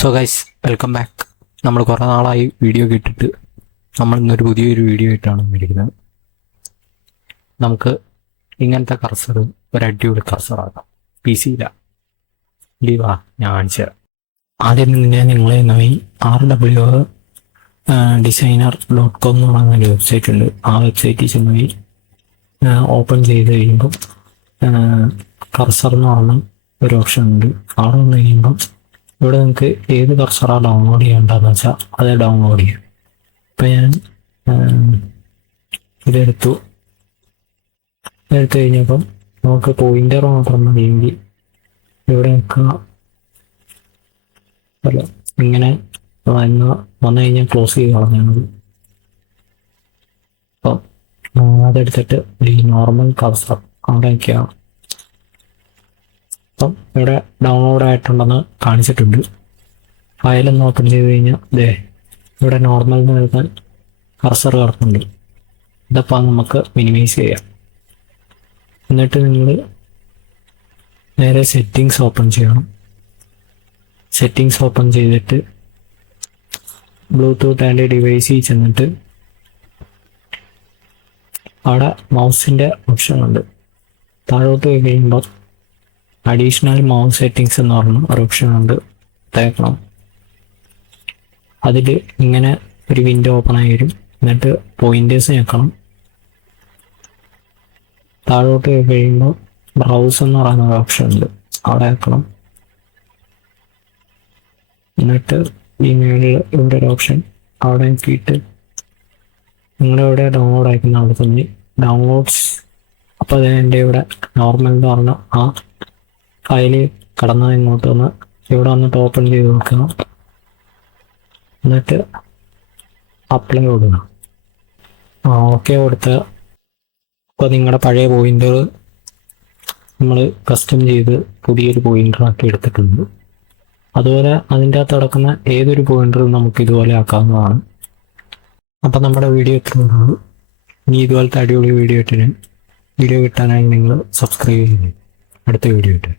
So guys, welcome back. നമ്മൾ കുറേ നാളായി വീഡിയോ കേട്ടിട്ട് നമ്മൾ ഇന്നൊരു പുതിയൊരു വീഡിയോ ആയിട്ടാണ് വന്നിരിക്കുന്നത്. നമുക്ക് ഇങ്ങനത്തെ കർസർ ഒരു അടിപൊളി കർസറാക്കാം. പി സിയില ലീവാ ഞാൻ കാണിച്ചു തരാം. ആദ്യം തന്നെ നിങ്ങളെ RW designer.com എന്ന് പറയുന്ന വെബ്സൈറ്റ് ഉണ്ട്. ആ വെബ്സൈറ്റിൽ ചെന്ന് ഓപ്പൺ ചെയ്ത് കഴിയുമ്പം കർസർ എന്ന് പറഞ്ഞ ഒരു ഓപ്ഷൻ ഉണ്ട്. അവിടെ വന്ന് കഴിയുമ്പം ഇവിടെ നിങ്ങൾക്ക് ഏത് കർസറാണ് ഡൗൺലോഡ് ചെയ്യേണ്ടതെന്ന് വെച്ചാൽ അത് ഡൗൺലോഡ് ചെയ്യാം. ഇപ്പം ഞാൻ ഇതെടുത്തു കഴിഞ്ഞപ്പം നമുക്ക് പോയിന്റർ മാത്രം മതിയെങ്കിൽ ഇവിടെ നിൽക്കുക. അല്ല, ഇങ്ങനെ വന്നു കഴിഞ്ഞാൽ ക്ലോസ് ചെയ്ത് കളഞ്ഞാൽ അപ്പം അതെടുത്തിട്ട് ഈ നോർമൽ കർസർ അവിടെ വയ്ക്കുക. അപ്പം ഇവിടെ ഡൗൺലോഡ് ആയിട്ടുണ്ടെന്ന് കാണിച്ചിട്ടുണ്ട്. ഫയലൊന്ന് ഓപ്പൺ ചെയ്ത് കഴിഞ്ഞാൽ ഇവിടെ നോർമൽ എന്ന് എഴുതാൻ കർസർ കിടക്കുന്നുണ്ട്. ഇതപ്പോൾ നമുക്ക് മിനിമൈസ് ചെയ്യാം. എന്നിട്ട് നിങ്ങൾ നേരെ സെറ്റിങ്സ് ഓപ്പൺ ചെയ്യണം. സെറ്റിങ്സ് ഓപ്പൺ ചെയ്തിട്ട് ബ്ലൂടൂത്ത് ആൻഡ് ഡിവൈസിൽ ചെന്നിട്ട് അവിടെ മൗസിൻ്റെ ഓപ്ഷൻ ഉണ്ട്. താഴോട്ട് പോയി കഴിയുമ്പോൾ അഡീഷണൽ മൗസ് സെറ്റിങ്സ് എന്ന് പറഞ്ഞ ഒരു ഓപ്ഷൻ ഉണ്ട്. തേക്കണം. അതിൽ ഇങ്ങനെ ഒരു വിൻഡോ ഓപ്പൺ ആയി വരും. എന്നിട്ട് പോയിന്റേഴ്സ് ഞെക്കണം. താഴോട്ട് പോയി കഴിയുമ്പോൾ ബ്രൗസ് എന്ന് പറയുന്ന ഒരു ഓപ്ഷൻ ഉണ്ട്. അവിടെ വെക്കണം. എന്നിട്ട് ഈ മേളിൽ ഇവിടെ ഒരു ഓപ്ഷൻ അവിടെ നോക്കിയിട്ട് നിങ്ങളിവിടെ ഡൗൺലോഡ് അയക്കുന്ന അവിടെ തന്നെ ഡൗൺലോഡ്സ്. അപ്പോൾ അതിന് എൻ്റെ ഇവിടെ നോർമൽ എന്ന് പറഞ്ഞ ആ ഫയൽ കടന്നത് ഇങ്ങോട്ട് വന്ന് ഇവിടെ വന്നിട്ട് ഓപ്പൺ ചെയ്ത് നോക്കുക. എന്നിട്ട് അപ്ലൈ കൊടുക്കണം. ഓക്കെ കൊടുത്ത് ഇപ്പോൾ നിങ്ങളുടെ പഴയ പോയിന്റർ നമ്മൾ കസ്റ്റം ചെയ്ത് പുതിയൊരു പോയിന്ററാക്കി എടുത്തിട്ടുണ്ട്. അതുപോലെ അതിൻ്റെ അകത്ത് കിടക്കുന്ന ഏതൊരു പോയിന്ററും നമുക്ക് ഇതുപോലെ ആക്കാവുന്നതാണ്. അപ്പം നമ്മുടെ വീഡിയോ എത്രയുള്ളൂ. ഇനി ഇതുപോലത്തെ അടിപൊളി വീഡിയോ കിട്ടാനായി നിങ്ങൾ സബ്സ്ക്രൈബ് ചെയ്യുന്നു. അടുത്ത വീഡിയോ ഇട്ട്